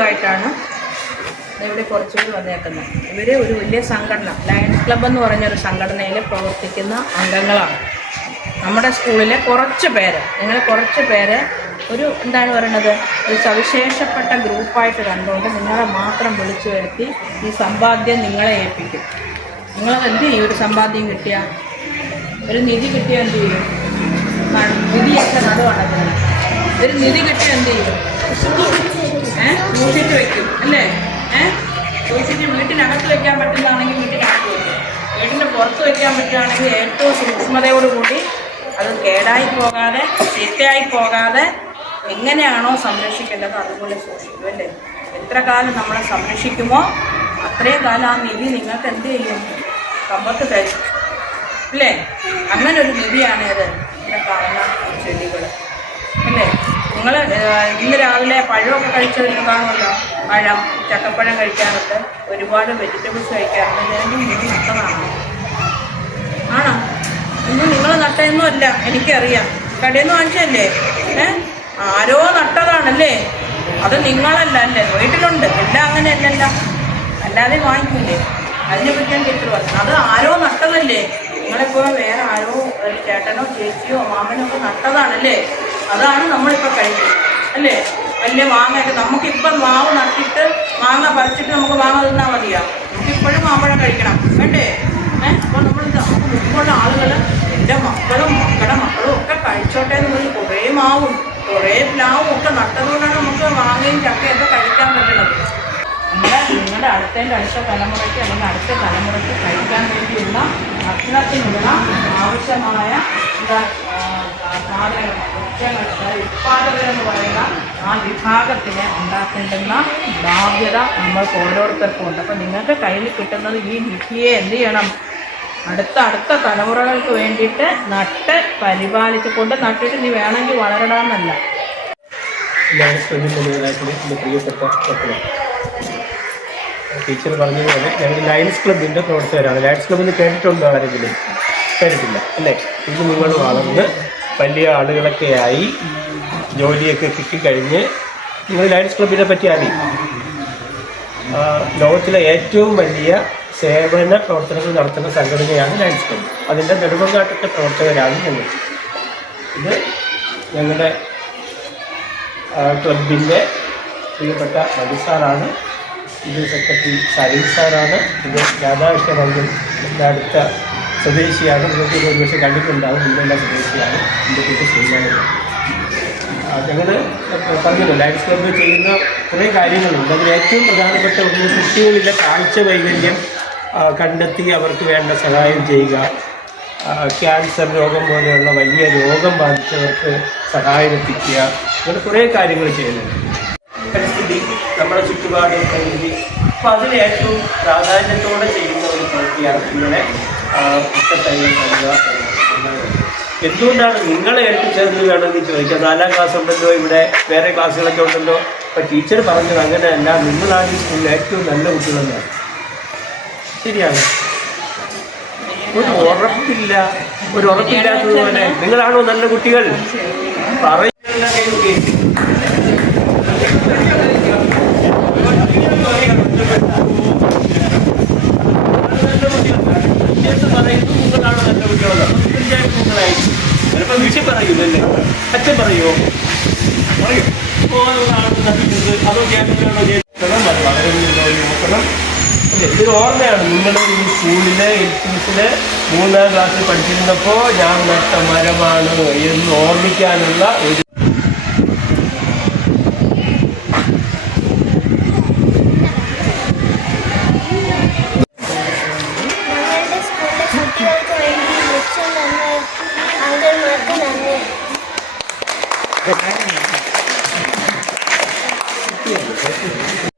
ആയിട്ടാണ് ഇവിടെ കുറച്ചുകൂടി വന്നേക്കുന്നത്. ഇവർ ഒരു വലിയ സംഘടന, ലയൺസ് ക്ലബ്ബ് എന്ന് പറഞ്ഞൊരു സംഘടനയിൽ പ്രവർത്തിക്കുന്ന അംഗങ്ങളാണ്. നമ്മുടെ സ്കൂളിലെ കുറച്ച് പേര് ഒരു എന്താണ് പറയുന്നത്, ഒരു സവിശേഷപ്പെട്ട ഗ്രൂപ്പായിട്ട് കണ്ടുകൊണ്ട് നിങ്ങളെ മാത്രം വിളിച്ചു വരുത്തി ഈ സമ്പാദ്യം നിങ്ങളെ ഏൽപ്പിക്കും. നിങ്ങളത് എന്ത് ചെയ്യും? ഒരു സമ്പാദ്യം കിട്ടിയാൽ, ഒരു നിധി കിട്ടിയാൽ എന്ത് ചെയ്യും? നിധിയൊക്കെ നടുവാണ്. ഒരു നിധി കിട്ടിയാൽ എന്ത് ചെയ്യും? സൂക്ഷിച്ച് വയ്ക്കും അല്ലേ? സൂക്ഷിച്ച് വീട്ടിനകത്ത് വയ്ക്കാൻ പറ്റുന്നതാണെങ്കിൽ വീട്ടിനകത്ത് വയ്ക്കും, വീട്ടിൻ്റെ പുറത്ത് വയ്ക്കാൻ പറ്റുകയാണെങ്കിൽ ഏറ്റവും സൂക്ഷ്മതയോടുകൂടി അത് കേടായി പോകാതെ, ചീത്തയായി പോകാതെ എങ്ങനെയാണോ സംരക്ഷിക്കേണ്ടത് അതുപോലെ സൂക്ഷിക്കും അല്ലേ? എത്ര കാലം നമ്മളെ സംരക്ഷിക്കുമോ അത്രയും കാലം ആ നിധി നിങ്ങൾക്ക് എന്ത് ചെയ്യും? സമ്പത്ത് തരും അല്ലേ? അങ്ങനെ ഒരു നിധിയാണ് ഇത് ഇവിടെ കാണുന്ന ചെടികൾ അല്ലേ? നിങ്ങൾ ഇന്ന് രാവിലെ പഴമൊക്കെ കഴിച്ചവർക്ക് കാണുമല്ലോ, പഴം, ചക്കപ്പഴം കഴിക്കാറുണ്ട്, ഒരുപാട് വെജിറ്റബിൾസ് കഴിക്കാറുണ്ട്. ഇതൊന്നും നിങ്ങൾ നട്ടതാണോ? ആണോ? ഒന്നും നിങ്ങൾ നട്ടതൊന്നും അല്ല, എനിക്കറിയാം. കടയിൽ നിന്ന് വാങ്ങിച്ചല്ലേ? ആരോ നട്ടതാണല്ലേ? അത് നിങ്ങളല്ല അല്ലേ? വീട്ടിലുണ്ട്, എല്ലാം അങ്ങനെ അല്ലല്ല, അല്ലാതെ വാങ്ങിക്കൂലേ? അതിനെ പറ്റിയാണ് ടീച്ചർ പറഞ്ഞത്. അത് ആരോ നട്ടതല്ലേ? നിങ്ങളിപ്പോൾ വേറെ ആരോ ഒരു ചേട്ടനോ ചേച്ചിയോ മാമനോ ഒക്കെ നട്ടതാണല്ലേ? അതാണ് നമ്മളിപ്പോൾ കഴിക്കുന്നത് അല്ലേ? വലിയ മാങ്ങയൊക്കെ നമുക്കിപ്പം മാവ് നട്ടിട്ട് മാങ്ങ പറിച്ചിട്ട് നമുക്ക് മാങ്ങ തിന്നാൽ മതിയാ? നമുക്കിപ്പോഴും മാമ്പഴം കഴിക്കണം വേണ്ടേ? അപ്പോൾ നമ്മൾ നമുക്ക് മുമ്പുള്ള ആളുകൾ എൻ്റെ മക്കളും മക്കളുടെ മക്കളും ഒക്കെ കഴിച്ചോട്ടെ എന്ന് പറഞ്ഞ് കുറേ മാവും കുറേ പ്ലാവും ഒക്കെ നട്ടതുകൊണ്ടാണ് നമുക്ക് മാങ്ങയും ചക്കയൊക്കെ കഴിക്കാൻ പറ്റുന്നത്. നിങ്ങളുടെ അടുത്ത തലമുറയ്ക്ക് അല്ലെങ്കിൽ അടുത്ത തലമുറയ്ക്ക് കഴിക്കാൻ വേണ്ടിയുള്ള ഭക്ഷണത്തിനുള്ള ആവശ്യമായ സാധനങ്ങൾ, വൃക്ഷങ്ങൾ, ഉത്പാദകരെന്ന് പറയുന്ന ആ വിഭാഗത്തിനെ ഉണ്ടാക്കേണ്ടുന്ന ബാധ്യത നമ്മൾക്ക് ഓരോരുത്തർക്കും ഉണ്ട്. അപ്പം നിങ്ങൾക്ക് കയ്യിൽ കിട്ടുന്നത് ഈ നിധിയെ എന്ത് ചെയ്യണം? അടുത്ത തലമുറകൾക്ക് വേണ്ടിയിട്ട് നട്ട് പരിപാലിച്ച് കൊണ്ട് നട്ടിട്ട് നീ വേണമെങ്കിൽ വളരണമെന്നല്ല. ടീച്ചർ പറഞ്ഞതുപോലെ ഞങ്ങൾ ലയൺസ് ക്ലബിൻ്റെ പ്രവർത്തകരാണ്. ലയൺസ് ക്ലബ്ബിന് കേട്ടിട്ടുണ്ടോ ആരെങ്കിലും? കേട്ടിട്ടില്ല അല്ലേ? ഇത് നിങ്ങൾ വളർന്ന് വലിയ ആളുകളൊക്കെ ആയി ജോലിയൊക്കെ കിട്ടിക്കഴിഞ്ഞ് നിങ്ങൾ ലയൺസ് ക്ലബിനെ പറ്റി അറിയും. ലോകത്തിലെ ഏറ്റവും വലിയ സേവന പ്രവർത്തനങ്ങൾ നടത്തുന്ന സംഘടനയാണ് ലയൺസ് ക്ലബ്ബ്. അതിൻ്റെ നെടുമങ്ങാട്ടത്തെ പ്രവർത്തകരാണ് ഞങ്ങൾ. ഇത് ഞങ്ങളുടെ ക്ലബിൻ്റെ പ്രിയപ്പെട്ട മധുസാറാണ്. ഇത് സെക്രട്ടറി സലീം സാറാണ്. ഇത് രാധാകൃഷ്ണ മന്ത്രി അടുത്ത സ്വദേശിയാണ്. നിങ്ങൾക്ക് ഒരുപക്ഷെ കണ്ടിട്ടുണ്ടാകും. ഇന്ത്യയിലെ സ്വദേശിയാണ്. എൻ്റെ കുട്ടി ശ്രീനാഥ്. ഞങ്ങൾ പറഞ്ഞല്ലോ ലയൺസ് ക്ലബ്ബ് ചെയ്യുന്ന കുറേ കാര്യങ്ങളുണ്ട്. അതിൽ ഏറ്റവും പ്രധാനപ്പെട്ട ഒന്ന് കുട്ടികളിലെ കാഴ്ച വൈകല്യം കണ്ടെത്തി അവർക്ക് വേണ്ട സഹായം ചെയ്യുക. ക്യാൻസർ രോഗം പോലെയുള്ള വലിയ രോഗം ബാധിച്ചവർക്ക് സഹായം എത്തിക്കുക. അങ്ങനെ കുറേ കാര്യങ്ങൾ ചെയ്യുന്നുണ്ട്. പരിസ്ഥിതി, നമ്മുടെ ചുറ്റുപാട്, പ്രകൃതി, അപ്പോൾ അതിൽ ഏറ്റവും പ്രാധാന്യത്തോടെ ചെയ്യുന്ന ഒരു പ്രവൃത്തിയാണ് ഇങ്ങനെ തൈകൾ നൽകുക എന്നുള്ളത്. എന്തുകൊണ്ടാണ് നിങ്ങളെ ഏൽപ്പിച്ചതെന്ന് വേണമെങ്കിൽ ചോദിക്കാം. 4ാം ക്ലാസ് ഉണ്ടല്ലോ, ഇവിടെ വേറെ ക്ലാസ്സുകളൊക്കെ ഉണ്ടല്ലോ. അപ്പോൾ ടീച്ചർ പറഞ്ഞത് അങ്ങനെയല്ല, നിങ്ങളാണ് ഈ സ്കൂളിൽ ഏറ്റവും നല്ല കുട്ടികളെന്നാണ്. ശരിയാണ്. ഒരു ഉറപ്പില്ലാത്തതുപോലെ നിങ്ങളാണോ നല്ല കുട്ടികൾ? പറയുന്ന പറയുന്നു നിങ്ങളാണോ നല്ല കുട്ടികളോ? തീർച്ചയായിട്ടും ചിലപ്പോൾ വീട്ടിൽ പറയൂലല്ലേ? അച്ഛൻ പറയുമോ? പറയും. അതോ ക്യാൻസറാണോ വളരെ നോക്കണം അല്ലേ? ഇതൊരു ഓർമ്മയാണ്. നിങ്ങളുടെ ഈ സ്കൂളിലെ എൽപിസിലെ 3ാം ക്ലാസ്സിൽ പഠിച്ചിരുന്നപ്പോൾ ഞാൻ നട്ട മരമാണ് എന്ന് ഓർമ്മിക്കാനുള്ള ഒരു സേഫ്റ്റി